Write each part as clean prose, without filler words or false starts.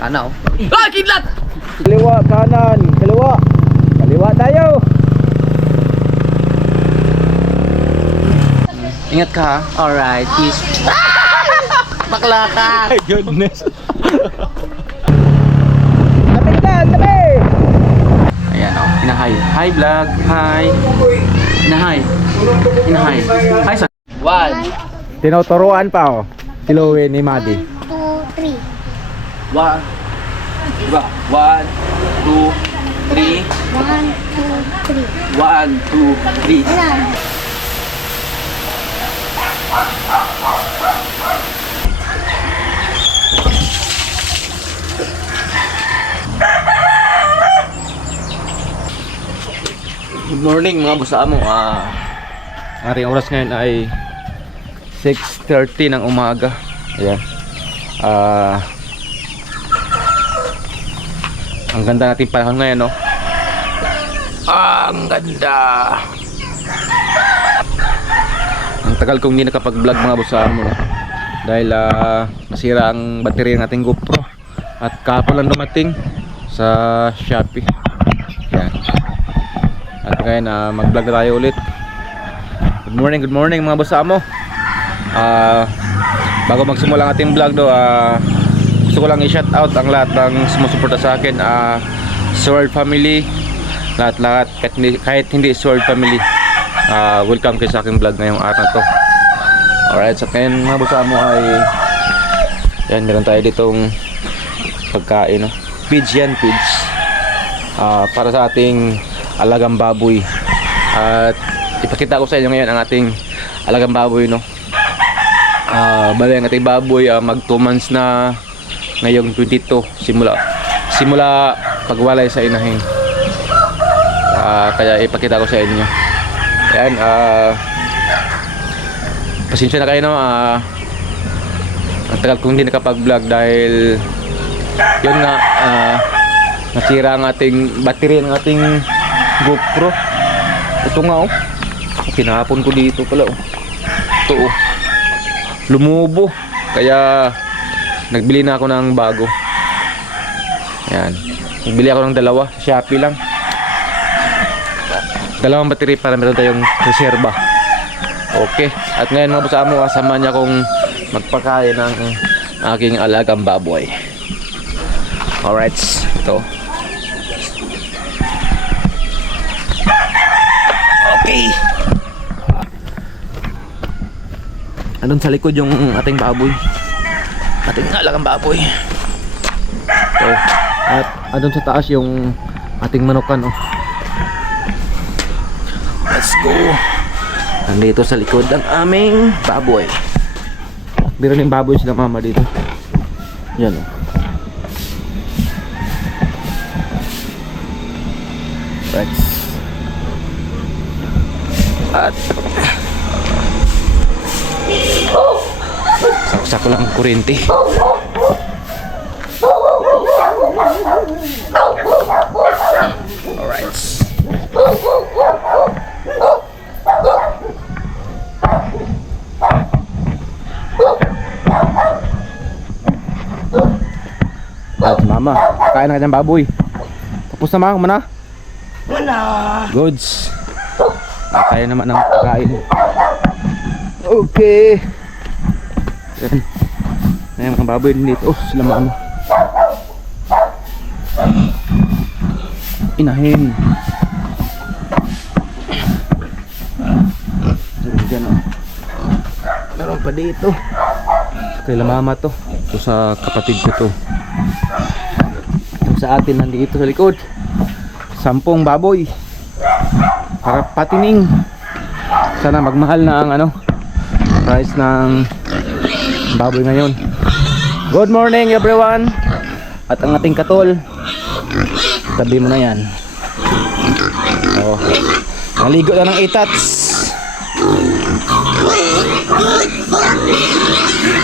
Sana oh. Ah, kidlat! Kaliwa, kanan, kaliwa. Kaliwa tayo. Ingat ka ha. Alright, peace. Bakla ka. My goodness. Tabi ka, tabi. Ayan oh, hinahay. Hi vlog, hi. Hinahay. Hinahay. Hi son. One. Tinuturuan pa oh. Si Louie ni Madi. 2, 3. One. Diba? 1, 2, 3. 1, 2, 3. 1, 2, 3. Ilan? Good morning mga busa mo. Ating oras ngayon ay 6:30 ng umaga. Ayan. Ang ganda nating panahon ngayon, no? Ang ganda. Ang tagal kong hindi nakapag-vlog mga busa mo, no? Dahil nasira ang baterya ng ating GoPro. At kahapon lang dumating sa Shopee. Ayan. At ngayon mag-vlog na tayo ulit. Good morning mga boss amo. Bago magsimula ang ating vlog do, gusto ko lang i-shout out ang lahat ng sumusuporta sa akin, Sword Family, lahat kahit hindi Sword Family, welcome kayo sa aking vlog ngayong araw na to. Alright, so ngayon mga boss amo ay yan, meron tayo ditong pagkain, no? Pids yan, pids, para sa ating alagang baboy. At ipakita ko sa inyo ngayon ang ating alagang baboy, no? Bali ang ating baboy mag 2 months na ngayong 22 simula pagwalay sa inahin. Kaya ipakita ko sa inyo. Ayan, pasensya na kayo, no? Ang tagal kong hindi nakapag-vlog dahil yun nga, nasira ang ating battery ng ating GoPro. Ito nga oh. Pinahapon ko dito pala oh. Ito oh. Lumubo. Kaya nagbili na ako ng bago. Ayan. Nagbili ako ng dalawa. Sa Shopee lang. Dalawang battery para meron tayong reserba. Okay. At ngayon mga boss amo, kasama niya akong magpakain ng aking alagang baboy. Alright. Ito. Okay. Andun sa likod yung ating baboy. Ating alagang baboy. Ito. At andun sa taas yung ating manukan, oh. Let's go. Nandito sa likod ang aming baboy. Meron yung baboy sila mama dito. Yan oh. Right. At saksak lang ang kurente. Alright. At mama, kain na kanyang baboy. Tapos na mga mana? Wala. Goods. Tayo naman ng pagkain. Okay. Ayan. Ayan mga baboy din dito. Oh, sila mama. Inahin. Diyan oh. Meron pa dito. Kay mama to. Ito sa kapatid ko to. Ito sa atin nandito sa likod. 10 baboy. Para patining. Sana magmahal na ang price ng baboy ngayon. Good morning everyone. At ang ating katol, tabi mo na yan. Oh, naligo na ng itats.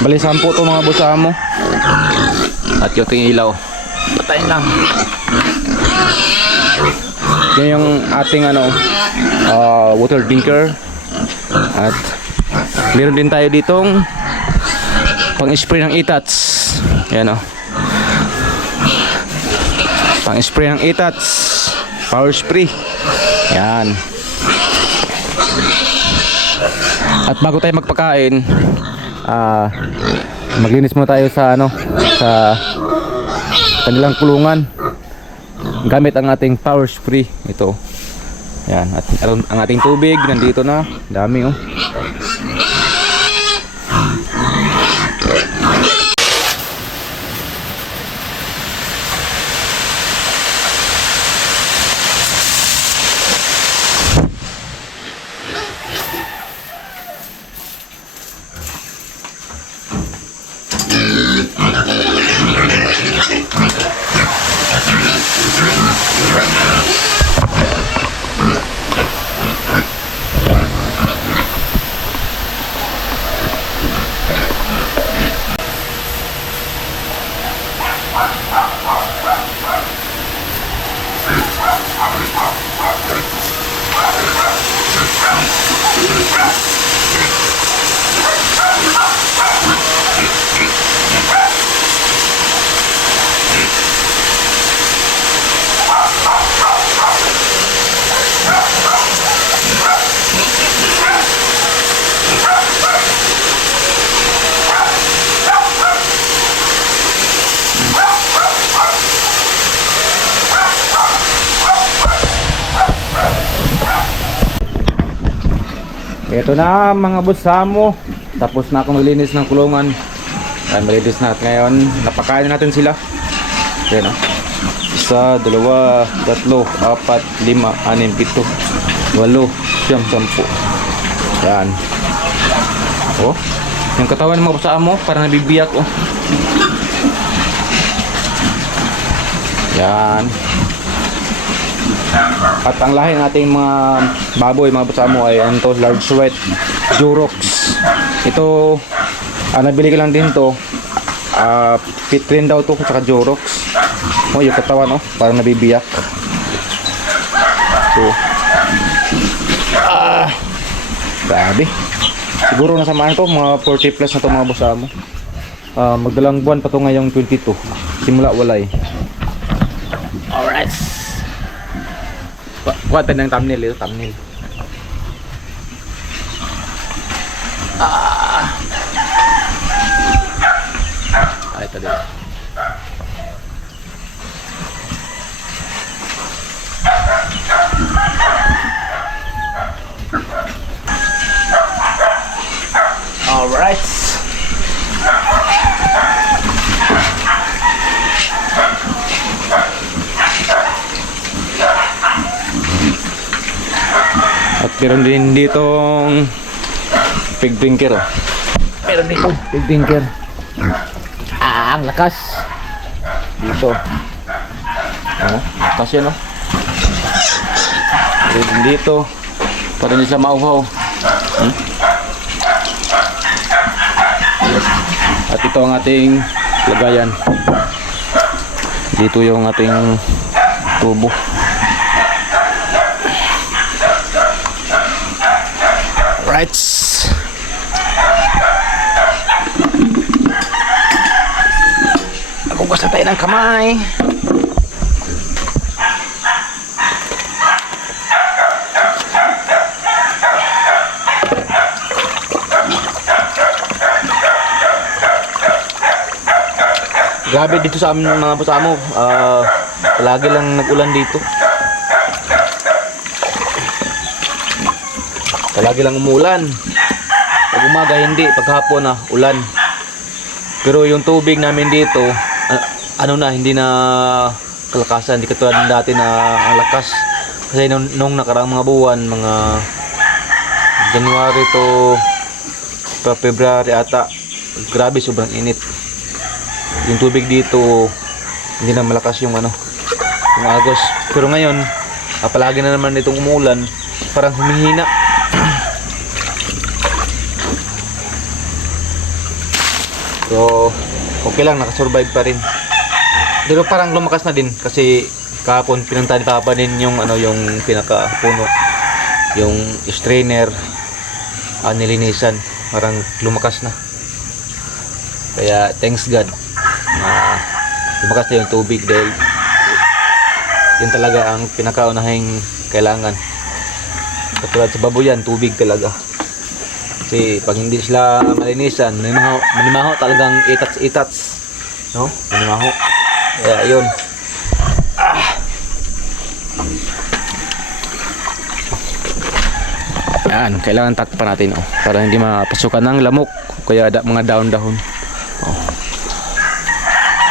Bali 10 to mga busa mo. At yung ating ilaw, patayin lang. Yan yung ating water drinker. At meron din tayo ditong pang spray ng itats. Yan oh. Pang spray ng itats. Power spray. Yan. At bago tayo magpakain, maglinis muna tayo sa sa kanilang kulungan gamit ang ating power spray. Ito. Yan. At ang ating tubig nandito na. Dami oh. Ito na mga bossamo. Tapos na akong maglinis ng kulungan. Ay, malinis na ngayon. Napakain na natin sila. Yan o. 1, 2, 3, 4, 5, 6, 7, 8, 9, 10. Yan. Oh. Yung katawan ng mga bossamo parang nabibiyak oh. Yan. At ang lahi ng ating mga baboy, mga bossamo ay ano to, large sweat Durox. Ito nabili ko lang din to. Pitrin daw to saka Durox. Oh, yung katawan oh, parang nabibiyak. So, grabe. Siguro nasamaan to, mga 40 plus na to mga bossamo. Magdalang buwan pa to ngayong 22. Simula walay. Alright. Kuha tayo ng thumbnail, ito thumbnail. Ito dito. Alright. At meron din ditong pig drinker oh. Meron dito pig drinker. Ang lakas dito oh, lakas yan oh. Meron din dito para hindi siya mauhaw. At ito ang ating lagayan. Dito yung ating tubo. Right. Hugas na tayo ng kamay. Grabe dito sa amin mga bossamo. Lagi lang nag-ulan dito. Lagi lang umulan. Pag umaga hindi, pag hapon ulan. Pero yung tubig namin dito, hindi na kalakasan, hindi katulad ng dati na ang lakas. Kasi nung nakaraang mga buwan, mga January to February ata, grabe sobrang init. Yung tubig dito, hindi na malakas yung yung agos. Pero ngayon, palagi na naman itong umulan, parang humihina. So, okay lang, nakasurvive pa rin. Pero parang lumakas na din kasi kahapon pinunta ni Papa din yung yung pinaka-puno, yung strainer, nilinisan, parang lumakas na. Kaya thanks God na lumakas na yung tubig dahil Yun talaga ang pinakaunahing kailangan. Katulad sa baboyan, tubig talaga. Kasi pag hindi sila malinisan, manimaho talagang itats-itats. No? Manimaho. Kaya yun. Yan, kailangan takpan natin para hindi mapasukan ng lamok kaya mga dahon-dahon.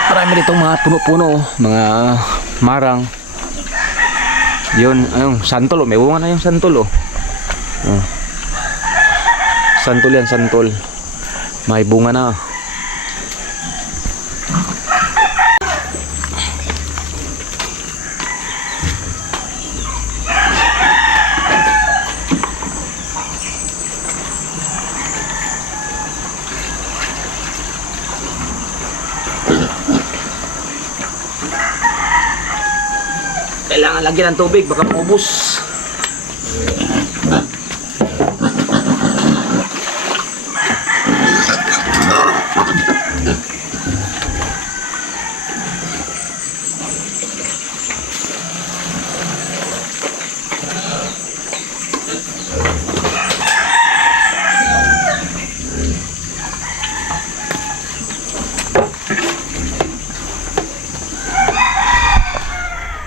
Marami ditong mga puno-puno, mga marang. Yun, ayun, santol may bunga na yung santol Santol yan, santol. May bunga na. Kailangan lagyan ng tubig, baka maubos.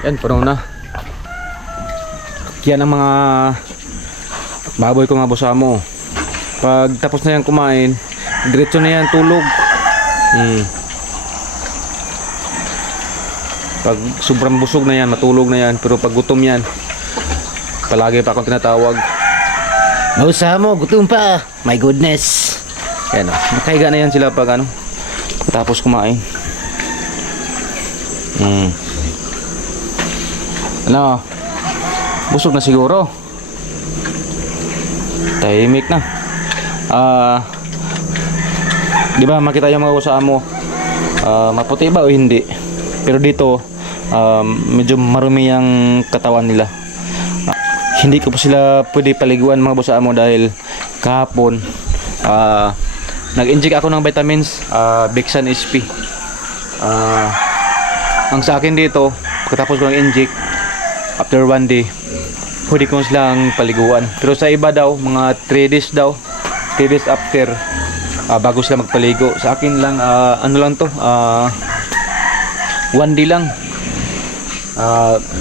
Yan, puno na. Yan ang mga baboy ko, mga busamo. Pag tapos na yan kumain, diretso na yan tulog. Pag sobrang busog na yan, matulog na yan. Pero pag gutom yan, palagi pa akong tinatawag. Busamo, gutom pa. My goodness. Yan, nakahiga na yan sila pag tapos kumain. Busog na siguro. Tahimik na. Di ba makita yung mga busamo, maputi ba o hindi? Pero dito, medyo marumi ang katawan nila. Hindi ko po sila pwede paliguan, mga busamo, dahil kahapon nag-inject ako ng vitamins, Bexan SP. Ang sa akin dito, pagkatapos ko ng-inject, after 1 day, pwede ko silang paliguan. Pero sa iba daw, mga 3 days daw, 3 days after, bago sila magpaligo. Sa akin lang, ano lang to, 1 day lang.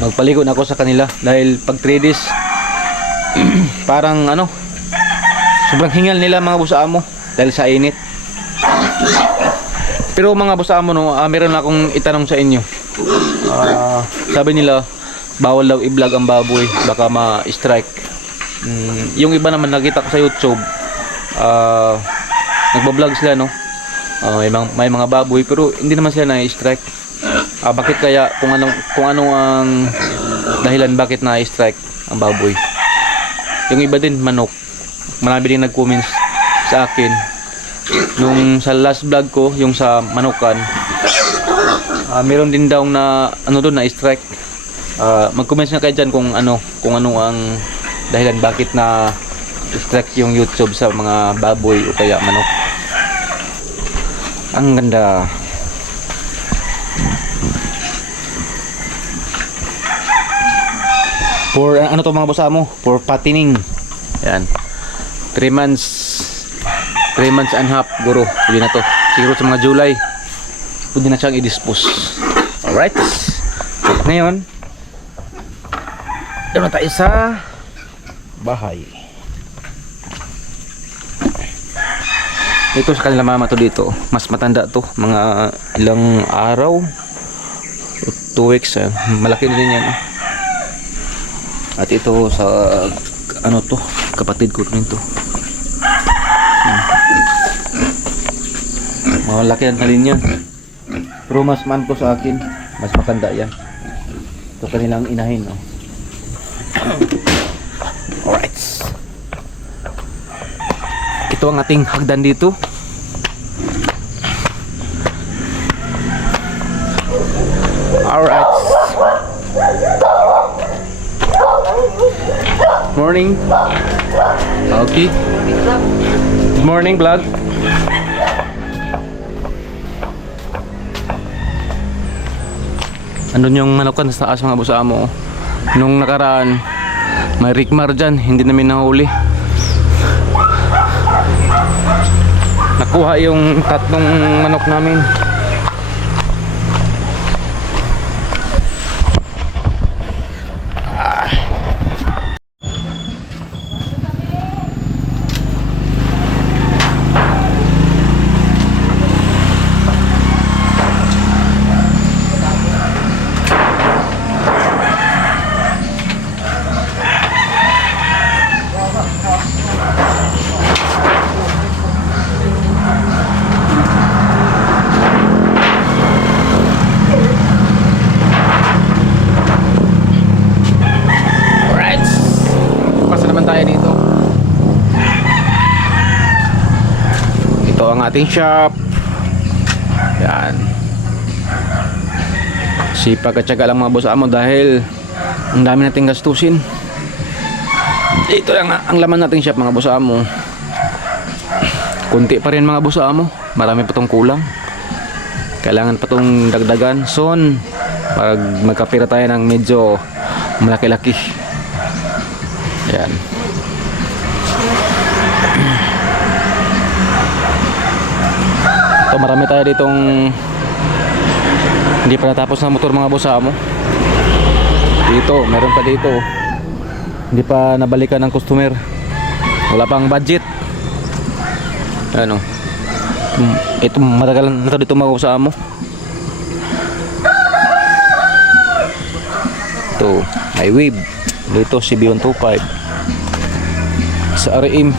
Magpaligo na ako sa kanila. Dahil pag 3 days, parang sobrang hingal nila, mga busamo, dahil sa init. Pero mga busamo, meron akong itanong sa inyo. Sabi nila, bawal daw i-vlog ang baboy, baka ma-strike. Yung iba naman nakita ko sa YouTube, nagba-vlog sila, may mga baboy, pero hindi naman sila na-strike. Bakit kaya, kung ano ang dahilan bakit na-strike ang baboy? Yung iba din, manok. Marami din nag-comments sa akin. Nung sa last vlog ko, yung sa manukan, meron din daw na doon na-strike. Mag-comment na kayo dyan kung ano ang dahilan bakit na strike yung YouTube sa mga baboy o kaya manok. Ang ganda. For ano to, mga busamo? For fattening. Yan. 3 months and half, guro. Pwede na to. Siguro sa mga July, pwede na siyang i-dispose. Alright. Ngayon, doon na tayo sa bahay. Ito sa kanila mama to dito. Mas matanda to. Mga ilang araw. 2 weeks. Malaki na din yan. At ito sa to, kapatid ko rin to. Malaki na rin yan. Pero mas man ko sa akin. Mas matanda yan. Ito kanilang inahin. Alright. Ito ang ating hagdan dito. Alright. Morning. Okay. Good morning, vlog. Andun yung manukan sa taas mga boss amo. Nung nakaraan, may rikmar dyan, hindi namin nahuli. Nakuha yung tatlong manok namin. Alright. Pasa naman tayo dito. Ito ang ating shop. Yan. Sipag at syaga lang mga boss amo dahil ang dami nating gastusin. Ito lang ang laman nating shop mga boss amo. Kunti pa rin mga boss amo. Marami pa tong kulang. Kailangan pa tong dagdagan soon. Pag magkapira tayo ng medyo malaki-laki. Yan. Ito marami tayo ditong hindi pa natapos na motor mga boss amo. Dito, meron pa dito. Hindi pa nabalikan ng customer. Wala pang budget. Ano? Ito matagal na ito dito mga boss amo. Ito, may wave. Dito CB125 sa RM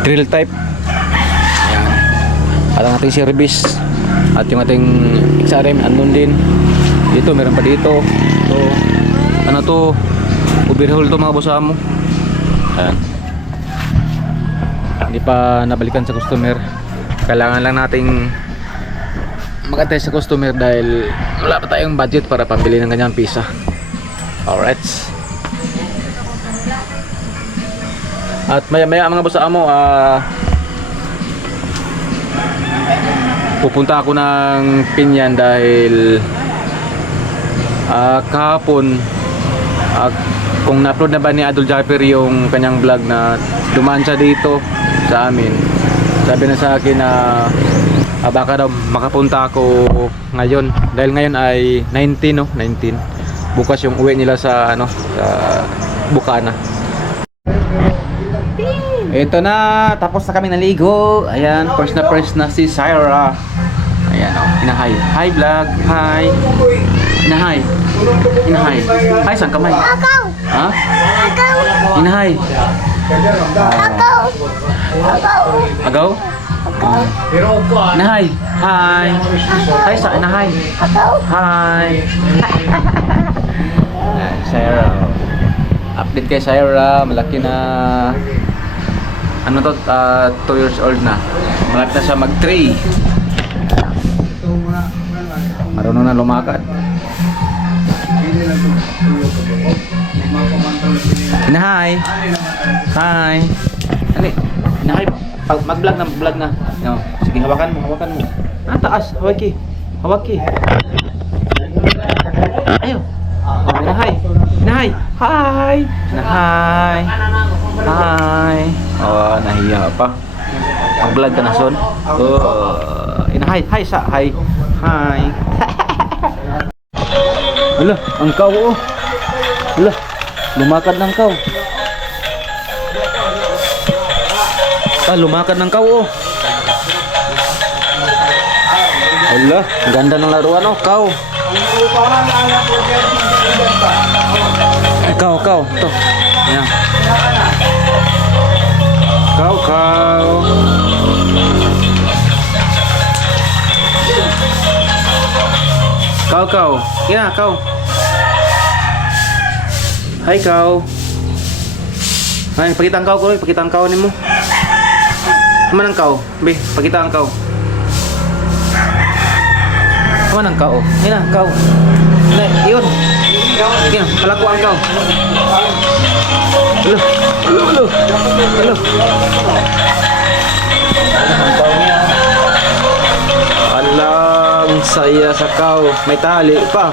drill type. Ayan. At ang ating service at yung ating XRM andun din. Dito meron pa dito. So, ano to, overhaul to mga boss amo. Ayan. Hindi pa nabalikan sa customer. Kailangan lang nating mag-antay sa customer dahil wala pa tayong budget para pambili ng kanyang pisa. Alright. At maya mga boss amo, pupunta ako ng Pinyan dahil kahapon kung na-upload na ba ni Adol Japper yung kanyang vlog na dumaan siya dito sa amin. Sabi na sa akin na baka daw makapunta ako ngayon dahil ngayon ay 19 no, 19. Bukas yung uwi nila sa ano, sa Bukana. Ito na, tapos na kami naligo. Ayan, first na si Syra. Ayan oh, inahay. Hi vlog, hi. Inahay. Inahay. Hi, saan kamay? Agaw! Ha? Agaw! Inahay. Agaw! Agaw! Agaw? Inahay. Hi. Hi, sa inahay. Agaw! Hi. Syra. Update kay Syra, malaki na. Ano to, 2 years old na. Malaki na siya mag-3. Marunong na lumakad. Inahay. Hi. Ano? Inahay. Mag-vlog na. No. Sige, hawakan mo. Taas. Hawaki. Ayaw. Oh, inahay. Hi. Hi. Oh, nahiya pa. Mag-vlog ka na son. Oh, inahay. Hi sa. Hi. Hala, ang kaw oh. Hala, lumakad ng kaw. Lumakad ng kaw oh. Hala, ganda ng laruan oh, kaw. Kaw. Ito. Ayan. Kaw. Kaw. Kina, kaw. Hi, kaw. Ay, pakita ang kaw ko. Pakita ang kaw ni mo. Kaman ang kaw. Be, pakita ang kaw. Kaman ang kaw. Yan ang kaw. Yun. Yan, palako ang kaw. Hello. Ang kaw niya. Ala. saya sakaw. May tali pa.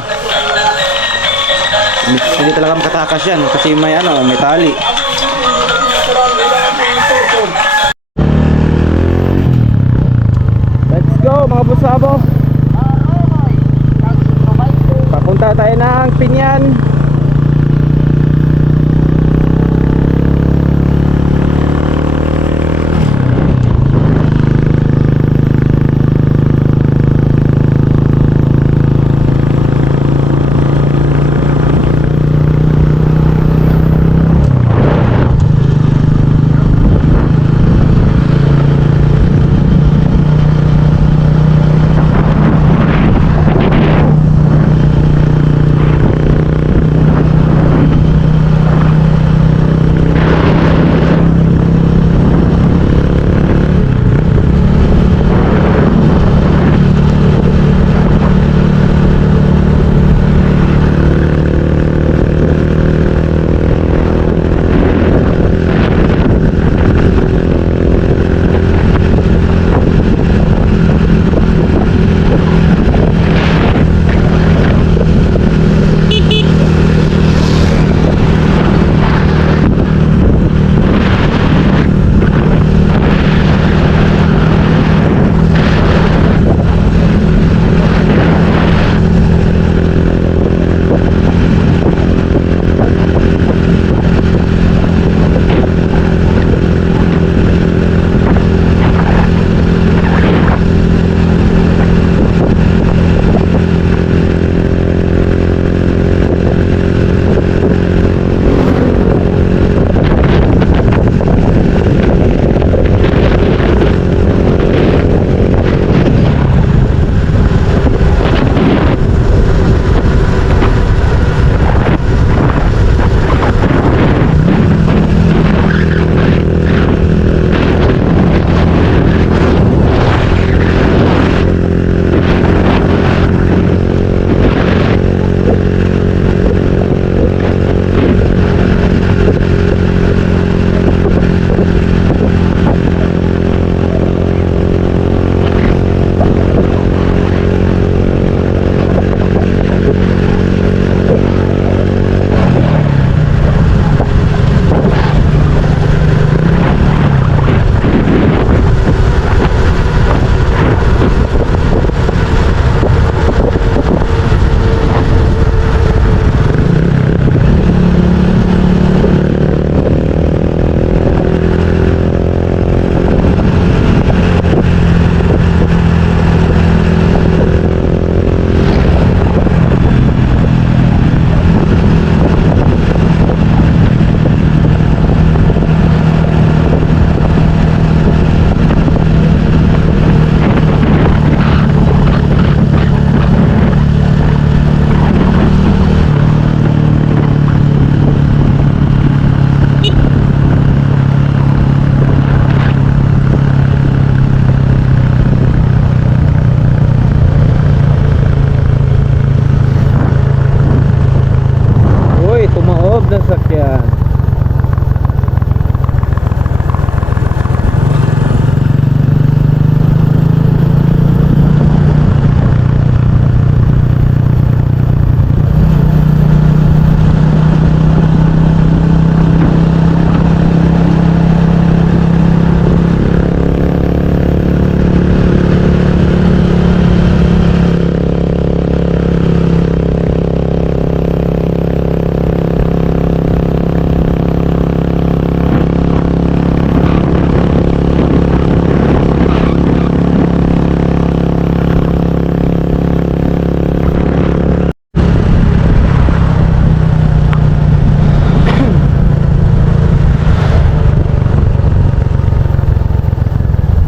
Hindi talaga makatakas yan kasi may ano, may tali. Let's go mga busabo. Papunta tayo ng Pinyan.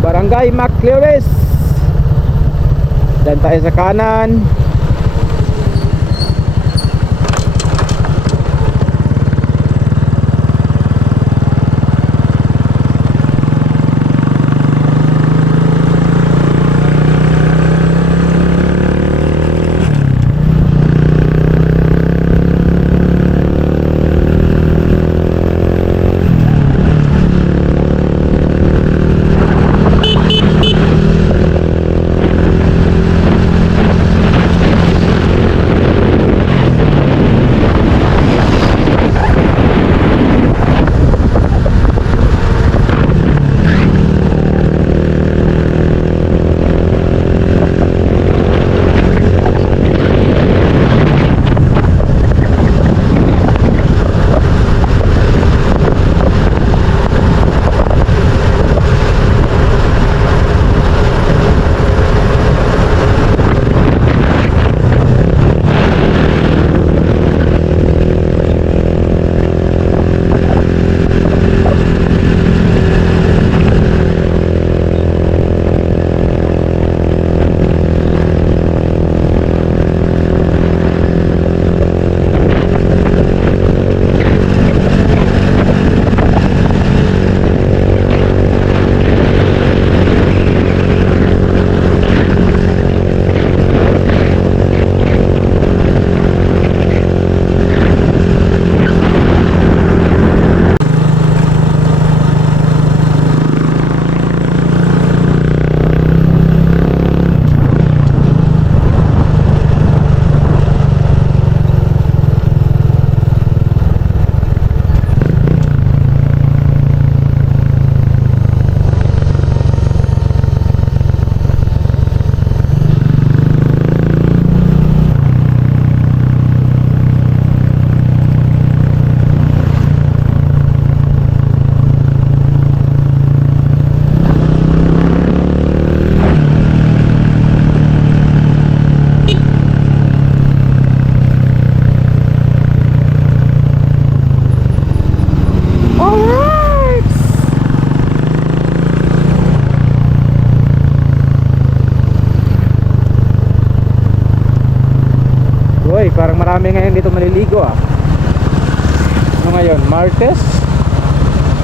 Barangay Macleres. Dan tayo sa kanan.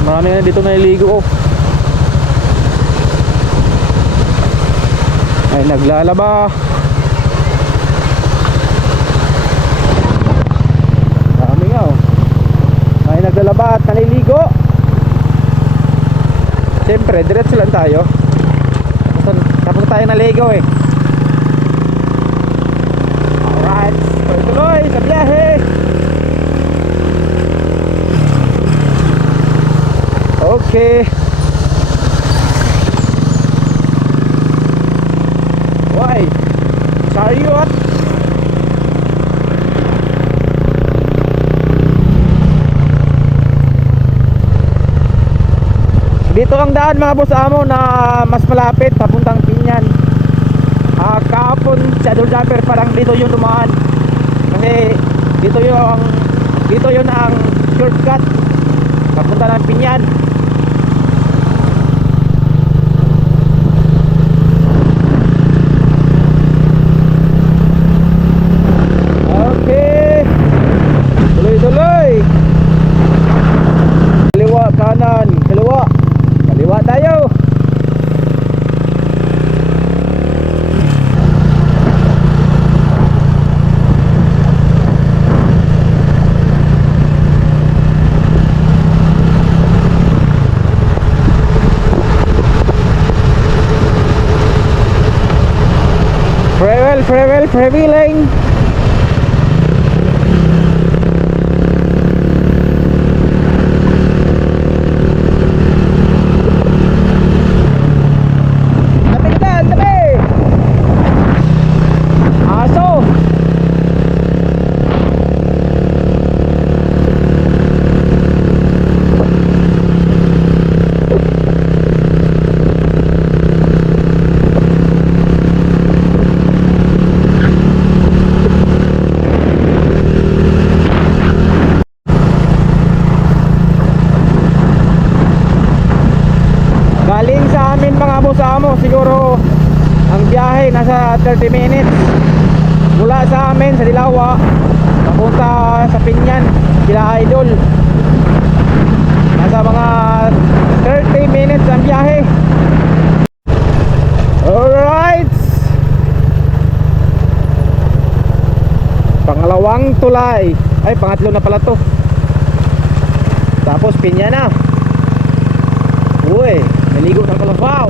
Marami na dito naliligo, oh. Ay, naglalaba. Marami nga, oh. Ay, naglalaba at naliligo. Siyempre, diretso lang tayo. Tapos tayo naligo, eh. Alright, tuloy sa biyahe. Okay. Why? Chariot. Dito ang daan mga boss amo na mas malapit papuntang Pinyan. Kahapon sa Adol Jumper parang dito yung dumaan. Kasi dito yun ang shortcut papunta ng Pinyan. Okay. Tuloy-tuloy. Kaliwa, kanan, kaliwa. Kaliwa tayo. Prevailing. Tabi ka dyan, tabi. Aso. Galing sa amin mga boss amo, siguro ang biyahe nasa 30 minutes mula sa amin sa Dilawa papunta sa Pinyan kila Idol. Nasa mga 30 minutes ang biyahe. Alright, pangalawang tulay, ay pangatlo na pala to, tapos Pinyan na. Uy, naligo ng Kalabaw.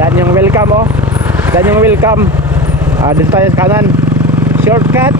Yan yung welcome, oh. Yan yung welcome. Dito tayo sa kanan. Shortcut.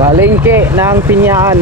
Palengke ng Pinyan.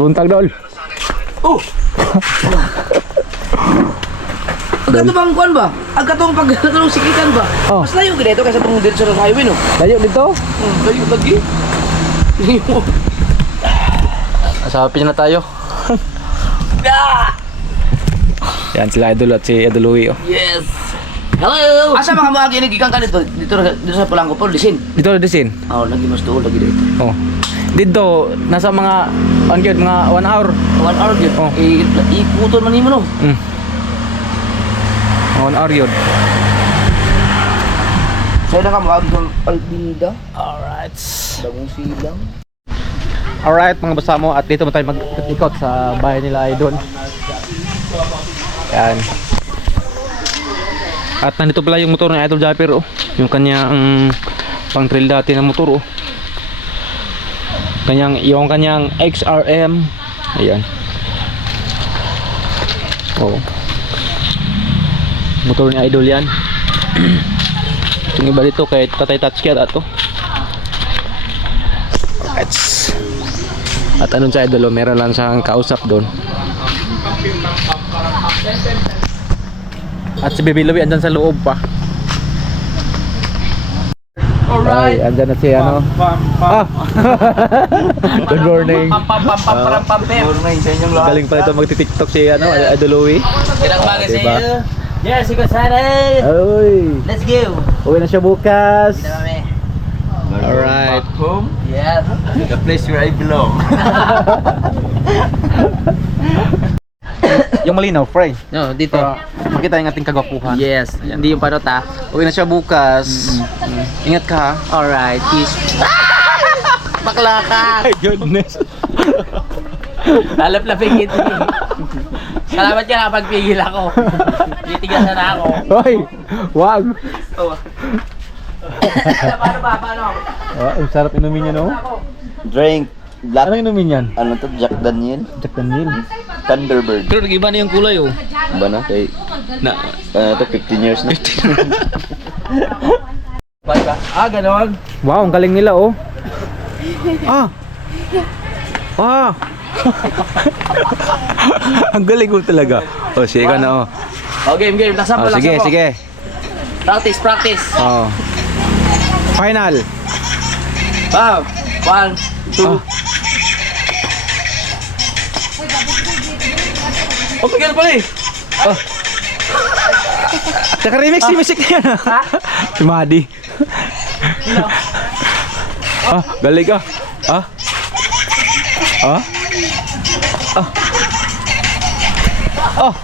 Buntag dol. Agad bang kuan ba? Agad tong pagkatulong sikitan ba? Oh. Mas layo gid ito kaysa tong dito sa highway no. Layo dito. Layo lagi. Asapin na tayo. Yan sila Idol at si Idol Louie. Oh. Yes. Hello. Asa mga mga ginig ikan ka dito? Dito sa Polanco Paul disin. Dito na disin. Oh, lagi mas tuol lagi dito. Oh. Dito nasa mga mga 1 hour. 1 hour gyud. Oh. Ikuton man nimo no. 1 hour yun. Saya na ka mga Albinda. Alright. Bagong silang. Alright mga basamo, at dito mo tayo mag-ikot sa bahay nila Idol. Yan. At nandito pala yung motor ng Idol Japper, oh. Yung kanyang pang trail dati na motor, oh. Yung kanyang XRM. Ayan. Oh. Motor ni Idol yan. Itong iba dito kay Tatay Tatsuki at ato. Alright. At anong sa Idol, meron lang siyang kausap doon. At si Baby Louie andyan sa loob pa. Alright. Ay, andyan na si ano. Ah. Good morning. Good morning sa inyong lahat. Galing pala ito magti-tiktok si ano, Idol Louie. Kinang bagay sa Diba? iyo. Yes, ikaw sana. Oy. Let's go. Uwi na siya bukas. Kita kami. Alright. Home? Yeah. The place where I belong. Yung malinaw, Fry. No, dito. Makita yung ating kagwapuhan. Yes, hindi yung parot ah. Uwi na siya bukas. Ingat ka ha. Alright, peace. Bakla ka. My goodness. Lalap-lapin kita. Salamat ka na pagpigil ako. Titigasan na ako. Hoy! Wag! Paano ba? Paano? Ang sarap inumin yan, oh. Drink. Black. Ano inumin yan? Ano to? Jack Daniel? Jack Daniel. Thunderbird. Pero nag-iba na yung kulay, oh. Ba na? Kay, Na, to 15 years na. Ah, ganon. wow, ang galing nila, oh. Ah! Ah! Ang galing mo talaga. Oh, sige ka na, oh. Oh, game. Nasaan Oh, pa lang sige, sige. Practice. Oh. Final. Wow. 1, 2. Oh. Oh, pagkano pala eh. Oh. Tsaka remix si music na yan, ah. Si Madi. Ah, galing ka. Ah. Ah. Ah. Oh.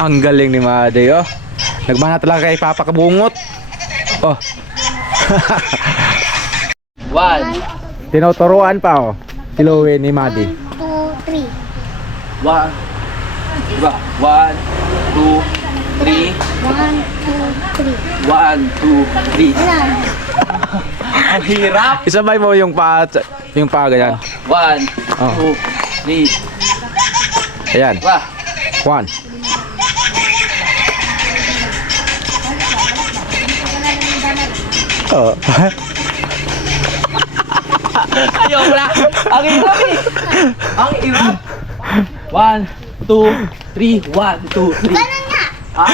Ang galing ni Madi, oh. Nagmana talaga kay Papa Kabungot. Oh. 1, Tinuturuan pa, oh. Si Louie ni Madi. 2, 3. 1. Diba? 1, 2, 3. 1, 2, 3. 1, 2, 3. Ilan? Ang hirap. Isabay mo yung paa, ganyan. 1, Oh. 2, 3. Ayan. Wah. 1. Oh. Ayaw mo na. Ang hirap eh. Ang hirap. 1, 2, 3. 1, 2, 3. Ganun nga. Ah.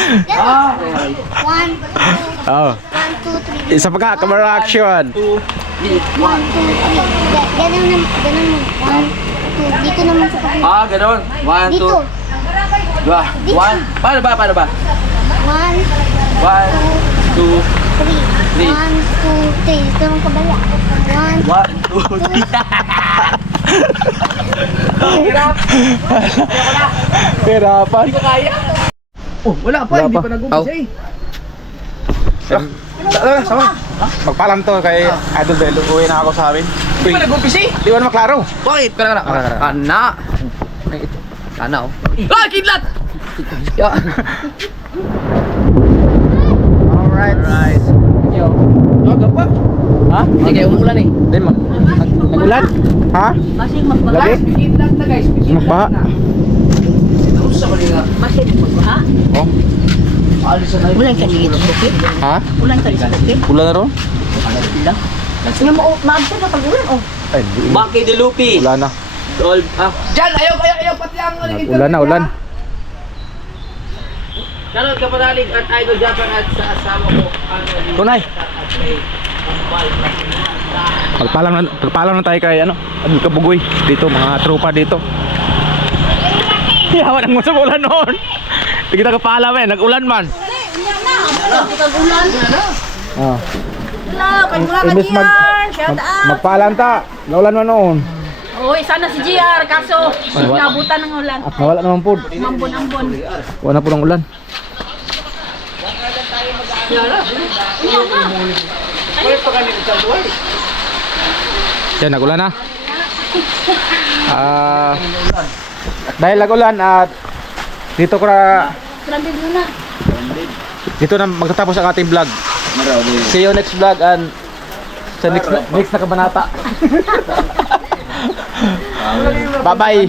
1, 2, Oh. 1, 2, 3. Isa pa ka, camera action. 2, 3. 1, 2, 3. Ganun mo. 1, 2. Dito naman sa pagkakas. Ah, ganon. 1, 2. Dito. Diba? 1. Paano ba? 1, 1, 2, 3. 1, 2, 3. Dito naman kabala. 1, 1, 2, 3. Ang hirap. Hirapan. Hindi ko kaya. Oh, wala pa. Wala Hindi pa. pa nag-umpisa eh. Sama. Magpalam to kay Idol Bello. Uwi na ako sa amin. Hindi pa nag-umpisa eh. Di ba na maklaro? Bakit? Kana. Kana. Kana. Kana oh. Ah, kidlat! Ya. Alright. Yo. Aga pa. Ha? Hindi kayo umulan eh. Di mo. Nagulan? Ha? Masih magbaha. Gabi? Kidlat na guys. Magbaha? Terus sa kanila. Masih magbaha. Oh. Alis na. Ulan ka dito, okay? Ha? Ulan ka dito, okay? Ulan na ron? Ano sila? Maabsent na pag-ulan, oh. Ay, hindi. Maki de Lupi. Wala na. All, Diyan, ayaw, pati ang Ulan na, ulan. Shoutout ka panalig at Idol Japan at sa asama ko. Tunay. Pagpalam na tayo kay ano, Adil Kabugoy. Dito, mga tropa dito. Yawa nang sa ulan noon. Hindi kita kapalam eh, nag-ulan man. Pag-ulan. Ah. Hello, pag-ulan ka, Imbes GR. Shout out. Magpaalam ta, naulan man noon. Uy, sana si GR, kaso nabutan ng ulan. At nawala naman po. Mambon-ambon. Wala po ng ulan. Yan, nagulan na. Dahil nagulan at dito ko na Stranded muna. dito na magtatapos ang ating vlog. See you next vlog and sa next na kabanata. Bye bye.